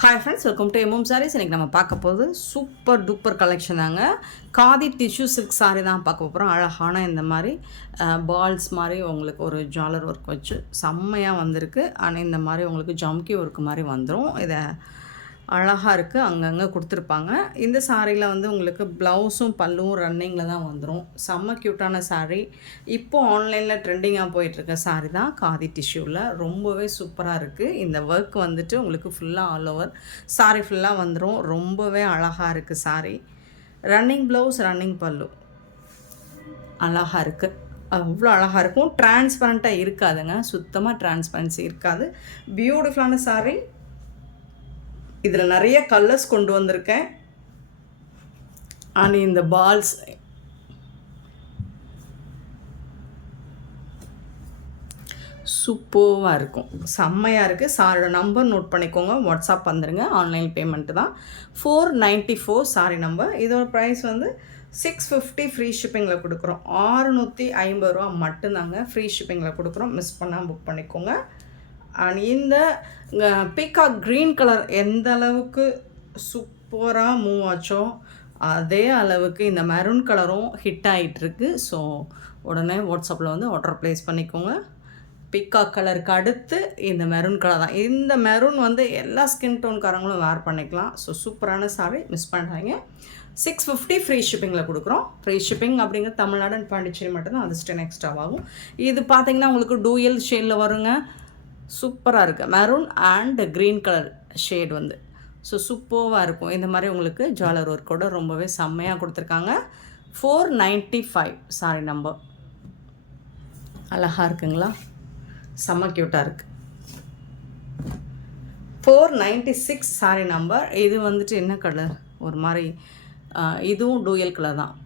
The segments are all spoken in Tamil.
Hi friends, welcome to MM Sarees. இன்றைக்கி நம்ம பார்க்க போகுது சூப்பர் டூப்பர் கலெக்ஷன் தாங்க. காதி டிஷ்யூ சில்க் சாரீ தான் பார்க்க போகிறோம். அழகான இந்த மாதிரி பால்ஸ் மாதிரி உங்களுக்கு ஒரு ஜாலர் ஒர்க் வச்சு செம்மையாக வந்திருக்கு. ஆனால் இந்த மாதிரி உங்களுக்கு ஜம்கி ஒர்க் மாதிரி வந்துடும். இதை அழகாக இருக்குது, அங்கங்கே கொடுத்துருப்பாங்க. இந்த சாரியில் வந்து உங்களுக்கு ப்ளவுஸும் பல்லுவும் ரன்னிங்கில் தான் வந்துடும். செம்ம க்யூட்டான சாரீ. இப்போது ஆன்லைனில் ட்ரெண்டிங்காக போயிட்டுருக்க சாரீ தான் காதி டிஷ்யூவில். ரொம்பவே சூப்பராக இருக்குது. இந்த ஒர்க் வந்துட்டு உங்களுக்கு ஃபுல்லாக ஆல் ஓவர் சாரீ ஃபுல்லாக வந்துடும். ரொம்பவே அழகாக இருக்குது சாரீ. ரன்னிங் ப்ளவுஸ், ரன்னிங் பல்லு அழகாக இருக்குது. அவ்வளோ அழகாக இருக்கும். டிரான்ஸ்பரண்ட்டாக இருக்காதுங்க, சுத்தமாக டிரான்ஸ்பரன்சி இருக்காது. பியூட்டிஃபுல்லான சாரீ. இதில் நிறைய கலர்ஸ் கொண்டு வந்திருக்கேன். ஆனால் இந்த பால்ஸ் சூப்பராக இருக்கும், செம்மையாக இருக்குது. சாரியோட நம்பர் நோட் பண்ணிக்கோங்க, வாட்ஸ்அப் வந்துடுங்க. ஆன்லைன் பேமெண்ட்டு தான். 494 சாரி நம்பர். இதோட ப்ரைஸ் வந்து 650 ஃப்ரீ ஷிப்பிங்கில் கொடுக்குறோம். 650 ரூபா மட்டும்தாங்க ஃப்ரீ ஷிப்பிங்கில் கொடுக்குறோம். மிஸ் பண்ணால் புக் பண்ணிக்கோங்க. அண்ட் இந்த பீகாக் க்ரீன் கலர் எந்த அளவுக்கு சூப்பராக மூவ் ஆச்சோ அதே அளவுக்கு இந்த மெரூன் கலரும் ஹிட் ஆகிட்டுருக்கு. ஸோ உடனே வாட்ஸ்அப்பில் வந்து ஆர்டர் ப்ளேஸ் பண்ணிக்கோங்க. பீகாக் கலருக்கு அடுத்து இந்த மெரூன் கலர் தான். இந்த மெரூன் வந்து எல்லா ஸ்கின் டோன்காரங்களும் வேர் பண்ணிக்கலாம். ஸோ சூப்பரான சாரி, மிஸ் பண்ணுறாங்க. 650 ஃப்ரீ ஷிப்பிங்கில் கொடுக்குறோம். ஃப்ரீ ஷிப்பிங் அப்படிங்கிறது தமிழ்நாடு அண்ட் பாண்டிச்சேரி மட்டும்தான். அது 10 எக்ஸ்ட்ரா ஆகும். இது பார்த்திங்கன்னா உங்களுக்கு டூயல் ஷேடில் வருங்க. சூப்பராக இருக்குது. Maroon and green colour shade வந்து ஸோ சூப்பராக இருக்கும். இந்த மாதிரி உங்களுக்கு ஜாலர் ஒர்க்கோட ரொம்பவே செம்மையாக கொடுத்துருக்காங்க. 495 சாரி நம்பர். அழகாக இருக்குங்களா, செம்ம க்யூட்டாக இருக்குது. 496 சாரி நம்பர். இது வந்துட்டு என்ன கலர், ஒரு மாதிரி இதுவும் டூயல் கலர் தான்,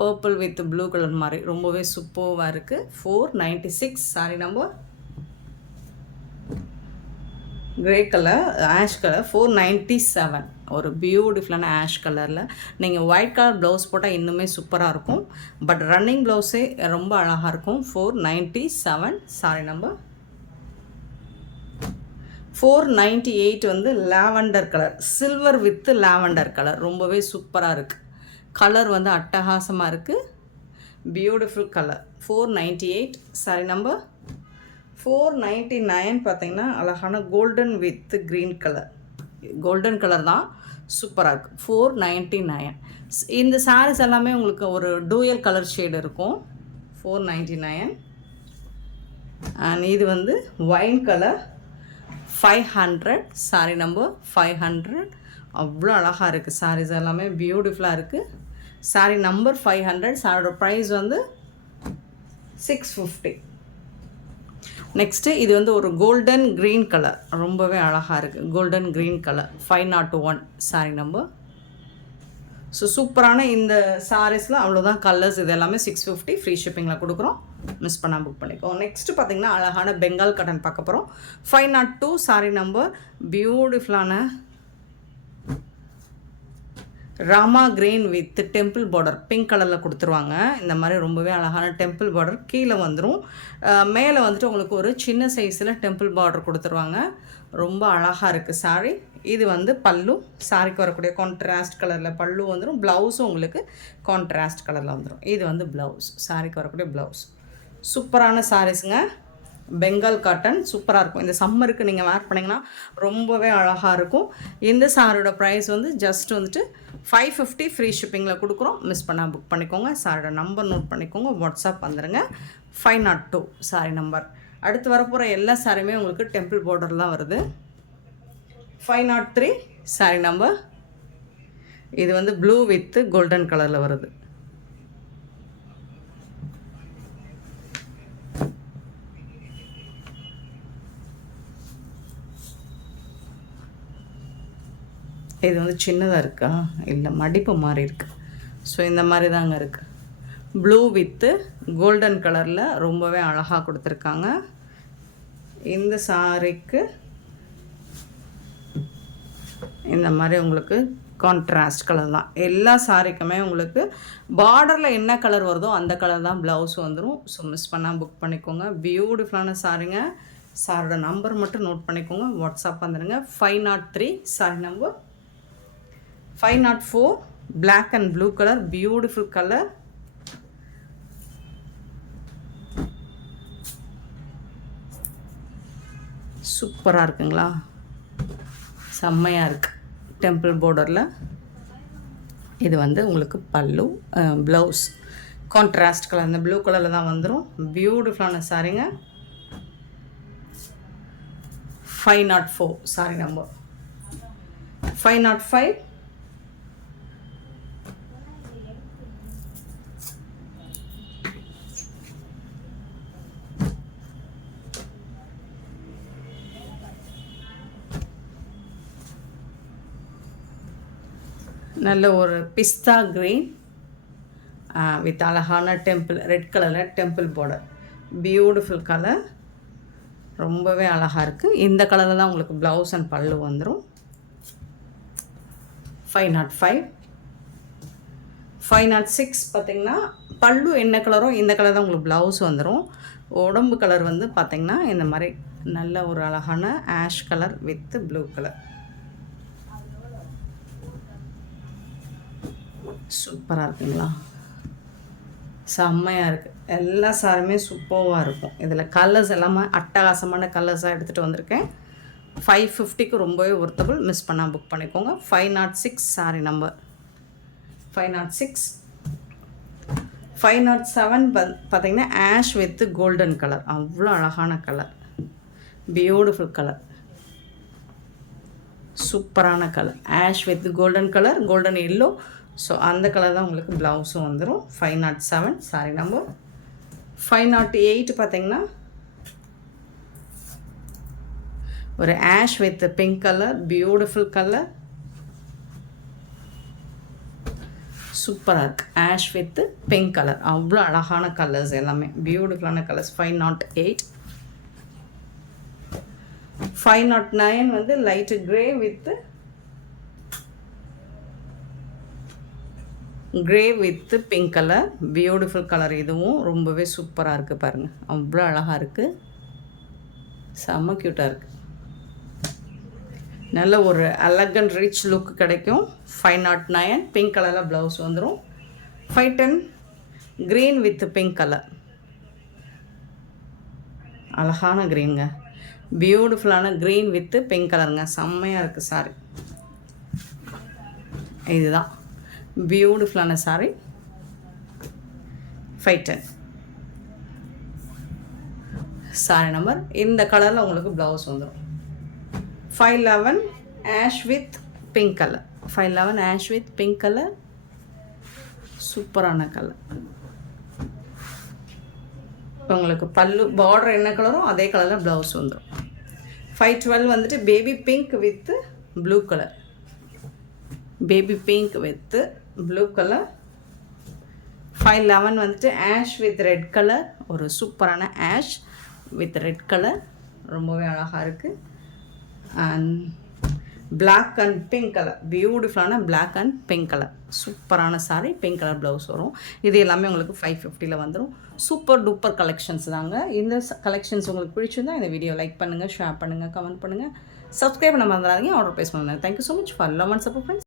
பர்பிள் வித் ப்ளூ கலர் மாதிரி ரொம்பவே சூப்பராக இருக்குது. 496 sorry number. Grey colour, ash colour. 497 ஒரு பியூட்டிஃபுல்லான ஆஷ் கலரில். நீங்கள் ஒயிட் கலர் ப்ளவுஸ் போட்டால் இன்னுமே சூப்பராக இருக்கும். பட் ரன்னிங் ப்ளவுஸே ரொம்ப அழகாக இருக்கும். 497 சாரி நம்பர். 498 வந்து lavender colour, silver with lavender colour. ரொம்பவே சூப்பராக இருக்குது. கலர் வந்து அட்டகாசமாக இருக்குது. Beautiful colour. 498 sorry number. 499 பார்த்தீங்கன்னா அழகான golden with green colour. Golden colour தான், சூப்பராக இருக்குது. 499. இந்த சாரீஸ் எல்லாமே உங்களுக்கு ஒரு டூயல் கலர் ஷேடு இருக்கும். 499. அண்ட் இது வந்து ஒயின் கலர். 500 sorry number. 500. அவ்வளோ அழகாக இருக்குது. சாரீஸ் எல்லாமே பியூட்டிஃபுல்லாக இருக்குது. Sorry number 500. சாரியோட ப்ரைஸ் வந்து 650. நெக்ஸ்ட்டு இது வந்து ஒரு கோல்டன் க்ரீன் கலர், ரொம்பவே அழகாக இருக்குது. Golden green colour. 501 sorry number. So சூப்பரான இந்த சாரீஸில் அவ்வளோதான் கலர்ஸ். இது எல்லாமே 650 ஃப்ரீ ஷிப்பிங்கில் கொடுக்குறோம். மிஸ் பண்ணால் புக் பண்ணிக்கோங்க. நெக்ஸ்ட்டு பார்த்திங்கன்னா அழகான பெங்கால் காட்டன் பார்க்க போகிறோம். 502 சாரி நம்பர். பியூட்டிஃபுல்லான Rama green with temple border, pink கலரில் கொடுத்துருவாங்க. இந்த மாதிரி ரொம்பவே அழகான டெம்பிள் பார்டர் கீழே வந்துடும். மேலே வந்துட்டு உங்களுக்கு ஒரு சின்ன சைஸில் டெம்பிள் பார்டர் கொடுத்துருவாங்க. ரொம்ப அழகாக இருக்குது சாரீ. இது வந்து பல்லு. சாரிக்கு வரக்கூடிய கான்ட்ராஸ்ட் கலரில் பல்லு வந்துடும். ப்ளவுஸும் உங்களுக்கு கான்ட்ராஸ்ட் கலரில் வந்துடும். இது வந்து ப்ளவுஸ், சாரிக்கு வரக்கூடிய ப்ளவுஸ். சூப்பரான சாரீஸுங்க. பெங்கால் காட்டன் சூப்பராக இருக்கும். இந்த சம்மருக்கு நீங்கள் வேர் பண்ணிங்கன்னா ரொம்பவே அழகாக இருக்கும். இந்த சாரியோட ப்ரைஸ் வந்து ஜஸ்ட் வந்துட்டு 550 ஃப்ரீ ஷிப்பிங்கில் கொடுக்குறோம். மிஸ் பண்ணால் புக் பண்ணிக்கோங்க. சாரியோட நம்பர் நோட் பண்ணிக்கோங்க, வாட்ஸ்அப் வந்துடுங்க. 502 சாரி நம்பர். அடுத்து வரப்போகிற எல்லா சாரியுமே உங்களுக்கு டெம்பிள் பார்டர் தான் வருது. 503 சாரி நம்பர். இது வந்து ப்ளூ வித் கோல்டன் கலரில் வருது. இது வந்து சின்னதாக இருக்கா, இல்லை மடிப்பு மாதிரி இருக்குது. ஸோ இந்த மாதிரி தாங்க இருக்குது. ப்ளூ வித்து கோல்டன் கலரில் ரொம்பவே அழகாக கொடுத்துருக்காங்க. இந்த சாரிக்கு இந்த மாதிரி உங்களுக்கு கான்ட்ராஸ்ட் கலர் தான். எல்லா சாரிக்குமே உங்களுக்கு பார்டரில் என்ன கலர் வருதோ அந்த கலர் தான் ப்ளவுஸ் வந்துடும். ஸோ மிஸ் பண்ணால் புக் பண்ணிக்கோங்க. பியூட்டிஃபுல்லான சாரிங்க. சாரோட நம்பர் மட்டும் நோட் பண்ணிக்கோங்க, வாட்ஸ்அப் வந்துடுங்க. 503 sorry number. 504 black and blue color, beautiful color. சூப்பராக இருக்குங்களா, செம்மையாக இருக்குது. டெம்பிள் பார்டரில் இது வந்து உங்களுக்கு பல்லு, ப்ளவுஸ் கான்ட்ராஸ்ட் கலர் இந்த ப்ளூ கலரில் தான் வந்துடும். பியூட்டிஃபுல்லான சாரீங்க. 504 சாரி நம்பர். 505 நல்ல ஒரு பிஸ்தா க்ரீன் வித் அழகான டெம்பிள் ரெட் கலரில் டெம்பிள் பார்டர். பியூட்டிஃபுல் கலர், ரொம்பவே அழகாக இருக்குது. இந்த கலரில் தான் உங்களுக்கு ப்ளவுஸ் அண்ட் பல்லு வந்துடும். 505. 506 பார்த்திங்கன்னா பல்லு என்ன கலரோ இந்த கலர் தான் உங்களுக்கு ப்ளவுஸ் வந்துடும். உடம்பு கலர் வந்து பார்த்திங்கன்னா இந்த மாதிரி நல்ல ஒரு அழகான ash colour with blue colour. சூப்பராக இருக்குங்களா, செம்மையாக இருக்குது. எல்லா சாருமே சூப்பராக இருக்கும். இதில் கலர்ஸ் எல்லாமே அட்டகாசமான கலர்ஸாக எடுத்துகிட்டு வந்திருக்கேன். 550க்கு ரொம்பவே ஒர்த்தபிள், மிஸ் பண்ணால் புக் பண்ணிக்கோங்க. 506 சாரி நம்பர். 506. 507 பார்த்திங்கன்னா ஆஷ் வித் கோல்டன் கலர், அவ்வளோ அழகான கலர், பியூட்டிஃபுல் கலர், சூப்பரான colour. Ash with golden colour, golden yellow. So அந்த கலர் தான் உங்களுக்கு ப்ளவுஸும் வந்துடும். 507 சாரி நம்பர். 508 பார்த்திங்கன்னா ஒரு ash with pink colour, beautiful colour, சூப்பராக இருக்குது. ஆஷ் வித் பிங்க் கலர், அவ்வளோ அழகான கலர்ஸ் எல்லாமே பியூட்டிஃபுல்லான கலர்ஸ். 508. 509 வந்து light grey with pink colour, beautiful colour. இதுவும் ரொம்பவே சூப்பராக இருக்குது பாருங்கள், அவ்வளோ அழகாக இருக்குது, செம்ம க்யூட்டாக இருக்குது. நல்ல ஒரு எலகண்ட் ரிச் லுக் கிடைக்கும். 509 பிங்க் கலரில் ப்ளவுஸ் வந்துடும். 510 க்ரீன் வித் பிங்க் கலர், அழகான க்ரீனுங்க, பியூட்டிஃபுல்லான க்ரீன் வித் பிங்க் கலருங்க, செம்மையாக இருக்குது சாரி. இதுதான் பியூட்டிஃபுல்லான சாரி. 510 sorry number. இந்த கலரில் உங்களுக்கு ப்ளவுஸ் வந்துடும். 511 ash with pink colour. 511 ash with pink colour, சூப்பரான கலர். உங்களுக்கு பல்லு பார்டர் என்ன கலரோ அதே கலரில் ப்ளவுஸ் வந்துடும். 512 வந்துட்டு baby pink with blue colour, baby pink with blue colour. 511 வந்துட்டு ஆஷ் வித் ரெட் கலர், ஒரு சூப்பரான ஆஷ் வித் ரெட் கலர், ரொம்பவே அழகாக இருக்குது. And black and pink colour, பியூட்டிஃபுல்லான பிளாக் அண்ட் பிங்க் கலர், சூப்பரான சாரி. பிங்க் கலர் ப்ளவுஸ் வரும். இது எல்லாமே உங்களுக்கு 550ல் வந்துடும். சூப்பர் டூப்பர் கலெக்ஷன்ஸ் தாங்க. இந்த கலெக்ஷன்ஸ் உங்களுக்கு பிடிச்சிருந்தா இந்த வீடியோ லைக் பண்ணுங்கள், ஷேர் பண்ணுங்கள், கமெண்ட் பண்ணுங்கள், சப்ஸ்கிரைப் பண்ண மறந்துடாதீங்க, ஆர்டர் ப்ளேஸ் பண்ணுங்கள். Thank you so much for love and support friends.